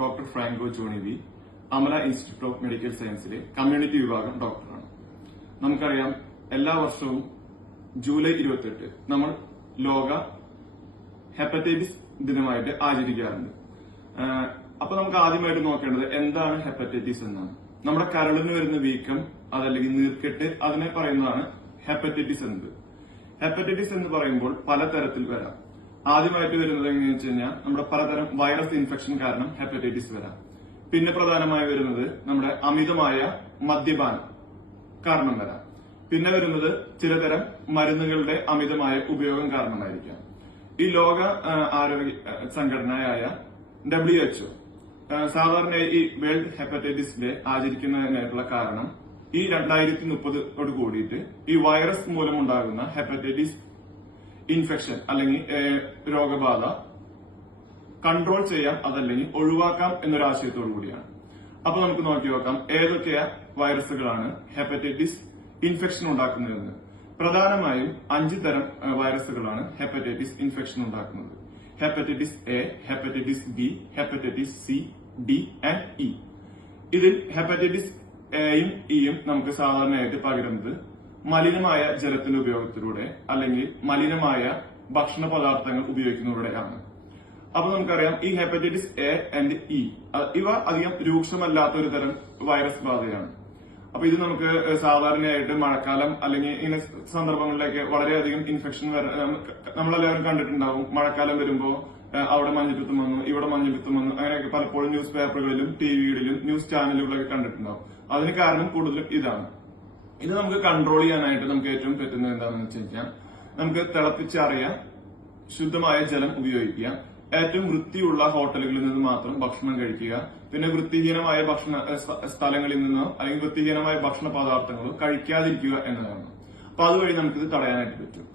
Doctor Franco Johny V, Amala institute of medical സയൻസിലെ community വിഭാഗം ഡോക്ടറാണ്. നമുക്കറിയാം, എല്ലാ വർഷവും ജൂലൈ 28 നമ്മൾ ലോക ഹെപ്പറ്റൈറ്റിസ് ദിനമായിട്ട് ആചരിക്കാറുണ്ട്. അപ്പൊ നമുക്ക് ആദ്യമായിട്ട് നോക്കേണ്ടത് എന്താണ് ഹെപ്പറ്റൈറ്റിസ് എന്നാണ്. നമ്മുടെ കരളിന് വരുന്ന വീക്കം, അതല്ലെങ്കിൽ നീർക്കെട്ട്, അതിനെ പറയുന്നതാണ് ഹെപ്പറ്റൈറ്റിസ് എന്നത്. ഹെപ്പറ്റൈറ്റിസ് എന്ന് പറയുമ്പോൾ പലതരത്തിൽ വരാം. ആദ്യമായിട്ട് വരുന്നത് എങ്ങനെയാണെന്ന് വെച്ച് കഴിഞ്ഞാൽ നമ്മുടെ പലതരം വൈറസ് ഇൻഫെക്ഷൻ കാരണം ഹെപ്പറ്റൈറ്റിസ് വരാം. പിന്നെ പ്രധാനമായി വരുന്നത് നമ്മുടെ അമിതമായ മദ്യപാനം കാരണം വരാം. പിന്നെ വരുന്നത് ചിലതരം മരുന്നുകളുടെ അമിതമായ ഉപയോഗം കാരണമായിരിക്കാം. ഈ ലോക ആരോഗ്യ സംഘടനയായ WHO സാധാരണ ഈ വേൾഡ് ഹെപ്പറ്റൈറ്റിസ് ഡേ ആചരിക്കുന്നതിനായിട്ടുള്ള കാരണം ഈ 2030 കൂടിയിട്ട് ഈ വൈറസ് മൂലമുണ്ടാകുന്ന ഹെപ്പറ്റൈറ്റിസ് ഇൻഫെക്ഷൻ അല്ലെങ്കിൽ രോഗബാധ കൺട്രോൾ ചെയ്യാം, അതല്ലെങ്കിൽ ഒഴിവാക്കാം എന്നൊരു ആശയത്തോടു കൂടിയാണ്. അപ്പൊ നമുക്ക് നോക്കി നോക്കാം ഏതൊക്കെ വൈറസുകളാണ് ഹെപ്പറ്റൈറ്റിസ് ഇൻഫെക്ഷൻ ഉണ്ടാക്കുന്നതെന്ന്. പ്രധാനമായും 5 തരം വൈറസുകളാണ് ഹെപ്പറ്റൈറ്റിസ് ഇൻഫെക്ഷൻ ഉണ്ടാക്കുന്നത്. Hepatitis A, hepatitis B, hepatitis C, D and E. ഇതിൽ ഹെപ്പറ്റൈറ്റിസ് എയും ഇയും നമുക്ക് സാധാരണയായിട്ട് പകരുന്നത് മലിനമായ ജലത്തിന്റെ ഉപയോഗത്തിലൂടെ അല്ലെങ്കിൽ മലിനമായ ഭക്ഷണ പദാർത്ഥങ്ങൾ ഉപയോഗിക്കുന്നതിലൂടെയാണ്. അപ്പൊ നമുക്കറിയാം, ഈ ഹെപ്പറ്റൈറ്റിസ് എ ആൻഡ് ഇ ഇവ അധികം രൂക്ഷമല്ലാത്ത ഒരു തരം വൈറസ് ബാധയാണ്. അപ്പൊ ഇത് നമുക്ക് സാധാരണയായിട്ട് മഴക്കാലം അല്ലെങ്കിൽ ഇങ്ങനെ സന്ദർഭങ്ങളിലേക്ക് വളരെയധികം ഇൻഫെക്ഷൻ നമ്മളെല്ലാവരും കണ്ടിട്ടുണ്ടാവും. മഴക്കാലം വരുമ്പോ അവിടെ മഞ്ഞപ്പിത്തം വന്നു, ഇവിടെ മഞ്ഞപ്പിത്തം വന്നു, അങ്ങനെയൊക്കെ പലപ്പോഴും ന്യൂസ് പേപ്പറുകളിലും ടിവികളിലും ന്യൂസ് ചാനലുകളിലൊക്കെ കണ്ടിട്ടുണ്ടാവും. അതിന് കാരണം കൂടുതലും ഇതാണ്. ഇത് നമുക്ക് കൺട്രോൾ ചെയ്യാനായിട്ട് നമുക്ക് ഏറ്റവും പറ്റുന്നത് എന്താണെന്ന് വെച്ച് കഴിഞ്ഞാൽ നമുക്ക് തിളപ്പിച്ചാറിയ ശുദ്ധമായ ജലം ഉപയോഗിക്കുക, ഏറ്റവും വൃത്തിയുള്ള ഹോട്ടലുകളിൽ നിന്ന് മാത്രം ഭക്ഷണം കഴിക്കുക, പിന്നെ വൃത്തിഹീനമായ ഭക്ഷണ സ്ഥലങ്ങളിൽ നിന്നോ അല്ലെങ്കിൽ വൃത്തിഹീനമായ ഭക്ഷണ പദാർത്ഥങ്ങളോ കഴിക്കാതിരിക്കുക എന്നതാണ്. അപ്പൊ അതുവഴി നമുക്കിത് തടയാനായിട്ട് പറ്റും.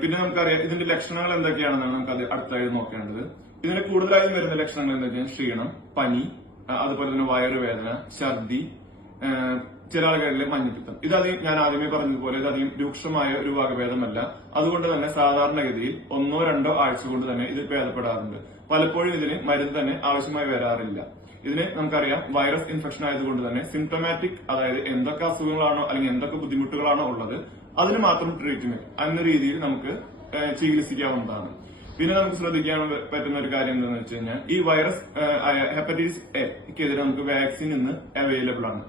പിന്നെ നമുക്കറിയാം ഇതിന്റെ ലക്ഷണങ്ങൾ എന്തൊക്കെയാണെന്നാണ് നമുക്ക് അത് അടുത്തായി നോക്കേണ്ടത്. ഇതിന് കൂടുതലായും വരുന്ന ലക്ഷണങ്ങൾ എന്തൊക്കെയാണ്? ക്ഷീണം, പനി, അതുപോലെ തന്നെ വയറുവേദന, ഛർദി, ചില ആളുകളിലെ മഞ്ഞപ്പിത്തം. ഇതധികം ഞാൻ ആദ്യമേ പറഞ്ഞതുപോലെ ഇതധികം രൂക്ഷമായ ഒരു വകഭേദമല്ല. അതുകൊണ്ട് തന്നെ സാധാരണഗതിയിൽ 1-2 ആഴ്ച കൊണ്ട് തന്നെ ഇത് ഭേദപ്പെടാറുണ്ട്. പലപ്പോഴും ഇതിന് മരുന്ന് തന്നെ ആവശ്യമായി വരാറില്ല. ഇതിന് നമുക്കറിയാം വൈറസ് ഇൻഫെക്ഷൻ ആയതുകൊണ്ട് തന്നെ സിംറ്റമാറ്റിക്, അതായത് എന്തൊക്കെ അസുഖങ്ങളാണോ അല്ലെങ്കിൽ എന്തൊക്കെ ബുദ്ധിമുട്ടുകളാണോ ഉള്ളത് അതിന് മാത്രം ട്രീറ്റ്മെന്റ് എന്ന രീതിയിൽ നമുക്ക് ചികിത്സിക്കാവുന്നതാണ്. പിന്നെ നമുക്ക് ശ്രദ്ധിക്കാൻ പറ്റുന്ന ഒരു കാര്യം എന്താണെന്ന് വെച്ച് കഴിഞ്ഞാൽ ഈ വൈറസ് ഹെപ്പറ്റൈറ്റിസ് എക്കെതിരെ നമുക്ക് വാക്സിൻ ഇന്ന് അവൈലബിൾ ആണ്.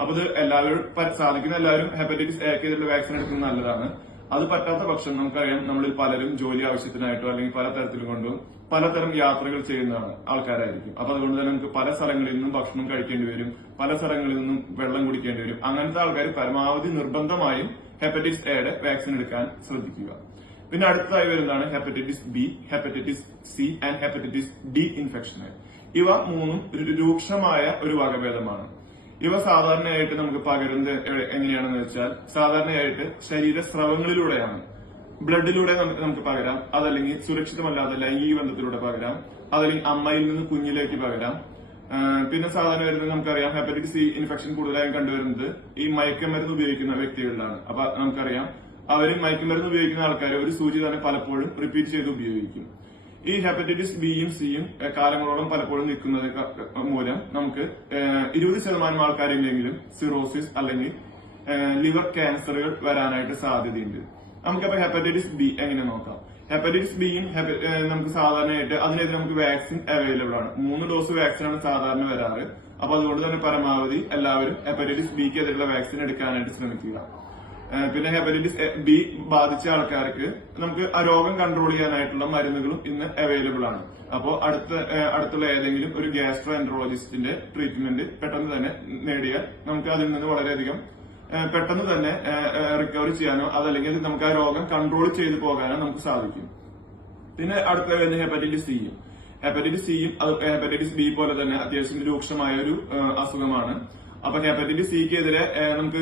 അപ്പൊ ഇത് എല്ലാവരും സാധിക്കുന്ന എല്ലാവരും ഹെപ്പറ്റൈറ്റിസ് എക്കെതിരെ വാക്സിൻ എടുക്കുന്നത് നല്ലതാണ്. അത് പറ്റാത്ത പക്ഷം നമുക്കറിയാം നമ്മളിൽ പലരും ജോലി ആവശ്യത്തിനായിട്ടോ അല്ലെങ്കിൽ പല തരത്തിലും കൊണ്ടും പലതരം യാത്രകൾ ചെയ്യുന്നതാണ് ആൾക്കാരായിരിക്കും. അപ്പൊ അതുകൊണ്ട് തന്നെ നമുക്ക് പല സ്ഥലങ്ങളിൽ നിന്നും ഭക്ഷണം കഴിക്കേണ്ടി വരും, പല സ്ഥലങ്ങളിൽ നിന്നും വെള്ളം കുടിക്കേണ്ടി വരും. അങ്ങനത്തെ ആൾക്കാർ പരമാവധി നിർബന്ധമായും ഹെപ്പറ്റൈറ്റിസ് എയുടെ വാക്സിൻ എടുക്കാൻ ശ്രദ്ധിക്കുക. പിന്നെ അടുത്തതായി വരുന്നതാണ് hepatitis B, hepatitis C and hepatitis D infection. ഇവ മൂന്നും രൂക്ഷമായ ഒരു വകഭേദമാണ്. ഇവ സാധാരണയായിട്ട് നമുക്ക് പകരുന്നത് എങ്ങനെയാണെന്ന് വെച്ചാൽ സാധാരണയായിട്ട് ശരീരസ്രവങ്ങളിലൂടെയാണ്. ബ്ലഡിലൂടെ നമുക്ക് പകരാം, അതല്ലെങ്കിൽ സുരക്ഷിതമല്ലാത്ത ലൈംഗിക ബന്ധത്തിലൂടെ പകരാം, അതല്ലെങ്കിൽ അമ്മയിൽ നിന്ന് കുഞ്ഞിലേക്ക് പകരാം. പിന്നെ സാധാരണ വരുന്നത് നമുക്കറിയാം ഹെപ്പറ്റൈറ്റിസ് സി ഇൻഫെക്ഷൻ കൂടുതലായും കണ്ടുവരുന്നത് ഈ മയക്കുമരുന്ന് ഉപയോഗിക്കുന്ന വ്യക്തികളിലാണ്. അപ്പൊ നമുക്കറിയാം അവർ മയക്കുമരുന്ന് ഉപയോഗിക്കുന്ന ആൾക്കാർ ഒരു സൂചി തന്നെ പലപ്പോഴും റിപ്പീറ്റ് ചെയ്ത് ഉപയോഗിക്കും. ഈ ഹെപ്പറ്റൈറ്റിസ് ബിയും സിയും കാലങ്ങളോളം പലപ്പോഴും നിൽക്കുന്നത് മൂലം നമുക്ക് 20% ആൾക്കാരെങ്കിലും സിറോസിസ് അല്ലെങ്കിൽ ലിവർ ക്യാൻസറുകൾ വരാനായിട്ട് സാധ്യതയുണ്ട്. നമുക്കപ്പോ ഹെപ്പറ്റൈറ്റിസ് ബി എങ്ങനെ നോക്കാം. ഹെപ്പറ്റൈറ്റിസ് ബിയും നമുക്ക് സാധാരണയായിട്ട് അതിനെതിരെ നമുക്ക് വാക്സിൻ അവൈലബിൾ ആണ്. 3 ഡോസ് വാക്സിനാണ് സാധാരണ വരാറ്. അപ്പൊ അതുകൊണ്ട് തന്നെ പരമാവധി എല്ലാവരും ഹെപ്പറ്റൈറ്റിസ് ബിക്ക് എതിരെയുള്ള വാക്സിൻ എടുക്കാനായിട്ട് ശ്രമിക്കുക. പിന്നെ ഹെപ്പറ്റൈറ്റിസ് ബി ബാധിച്ച ആൾക്കാർക്ക് നമുക്ക് ആ രോഗം കൺട്രോൾ ചെയ്യാനായിട്ടുള്ള മരുന്നുകളും ഇന്ന് അവൈലബിൾ ആണ്. അപ്പോൾ അടുത്തുള്ള ഏതെങ്കിലും ഒരു ഗ്യാസ്ട്രോ എൻട്രോളജിസ്റ്റിന്റെ ട്രീറ്റ്മെന്റ് പെട്ടെന്ന് തന്നെ നേടിയാൽ നമുക്ക് അതിൽ നിന്ന് വളരെയധികം പെട്ടെന്ന് തന്നെ റിക്കവർ ചെയ്യാനോ അതല്ലെങ്കിൽ നമുക്ക് ആ രോഗം കൺട്രോൾ ചെയ്തു പോകാനോ നമുക്ക് സാധിക്കും. പിന്നെ അടുത്ത വരുന്ന ഹെപ്പറ്റൈറ്റിസ് സിയും. ഹെപ്പറ്റൈറ്റിസ് സിയും ഹെപ്പറ്റൈറ്റിസ് ബി പോലെ തന്നെ അത്യാവശ്യം രൂക്ഷമായ ഒരു അസുഖമാണ്. അപ്പൊ ഹെപ്പറ്റൈറ്റിസ് സിക്കെതിരെ നമുക്ക്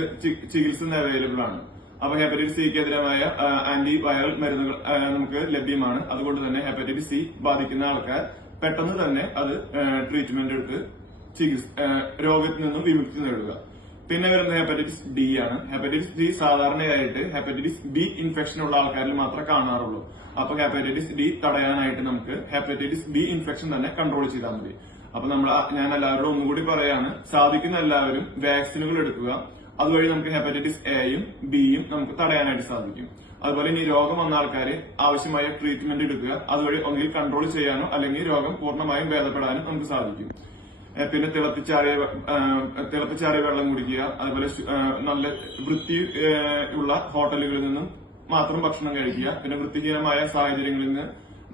ചികിത്സ അവൈലബിൾ ആണ്. അപ്പൊ ഹെപ്പറ്റൈറ്റിസ് സിക്കെതിരായ ആന്റി വൈറൽ മരുന്നുകൾ നമുക്ക് ലഭ്യമാണ്. അതുകൊണ്ട് തന്നെ ഹെപ്പറ്റൈറ്റിസ് സി ബാധിക്കുന്ന ആൾക്കാർ പെട്ടെന്ന് തന്നെ അത് ട്രീറ്റ്മെന്റ് എടുത്ത് രോഗത്തിൽ നിന്നും വിമുക്തി നേടുക. പിന്നെ വരുന്ന ഹെപ്പറ്റൈറ്റിസ് ഡി ആണ്. ഹെപ്പറ്റൈറ്റിസ് ഡി സാധാരണയായിട്ട് ഹെപ്പറ്റൈറ്റിസ് ബി ഇൻഫെക്ഷൻ ഉള്ള ആൾക്കാരിൽ മാത്രമേ കാണാറുള്ളൂ. അപ്പൊ ഹെപ്പറ്റൈറ്റിസ് ഡി തടയാനായിട്ട് നമുക്ക് ഹെപ്പറ്റൈറ്റിസ് ബി ഇൻഫെക്ഷൻ തന്നെ കൺട്രോൾ ചെയ്താൽ മതി. അപ്പൊ ഞാൻ എല്ലാവരോടും ഒന്നുകൂടി പറയാണ്, സാധിക്കുന്ന എല്ലാവരും വാക്സിനുകൾ എടുക്കുക. അതുവഴി നമുക്ക് ഹെപ്പറ്റൈറ്റിസ് എയും ബിയും നമുക്ക് തടയാനായിട്ട് സാധിക്കും. അതുപോലെ ഇനി രോഗം വന്ന ആൾക്കാർ ആവശ്യമായ ട്രീറ്റ്മെന്റ് എടുക്കുക. അതുവഴി ഒന്നുകിൽ കൺട്രോൾ ചെയ്യാനോ അല്ലെങ്കിൽ രോഗം പൂർണ്ണമായും ഭേദപ്പെടാനും നമുക്ക് സാധിക്കും. പിന്നെ തിളപ്പിച്ചാറിയ വെള്ളം കുടിക്കുക. അതുപോലെ നല്ല വൃത്തി ഉള്ള ഹോട്ടലുകളിൽ നിന്നും മാത്രം ഭക്ഷണം കഴിക്കുക. പിന്നെ വൃത്തിഹീനമായ സാഹചര്യങ്ങളിൽ നിന്ന്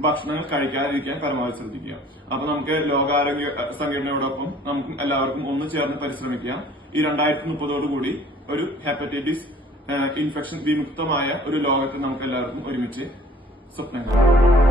ഭക്ഷണങ്ങൾ കഴിക്കാതിരിക്കാൻ പരമാവധി ശ്രദ്ധിക്കുക. അപ്പൊ നമുക്ക് ലോകാരോഗ്യ സംഘടനയോടൊപ്പം നമുക്കും എല്ലാവർക്കും ഒന്ന് ചേർന്ന് പരിശ്രമിക്കാം. ഈ 2030 ഒരു ഹെപ്പറ്റൈറ്റിസ് ഇൻഫെക്ഷൻ വിമുക്തമായ ഒരു ലോകത്തെ നമുക്ക് എല്ലാവർക്കും ഒരുമിച്ച് സ്വപ്നം കാണാം.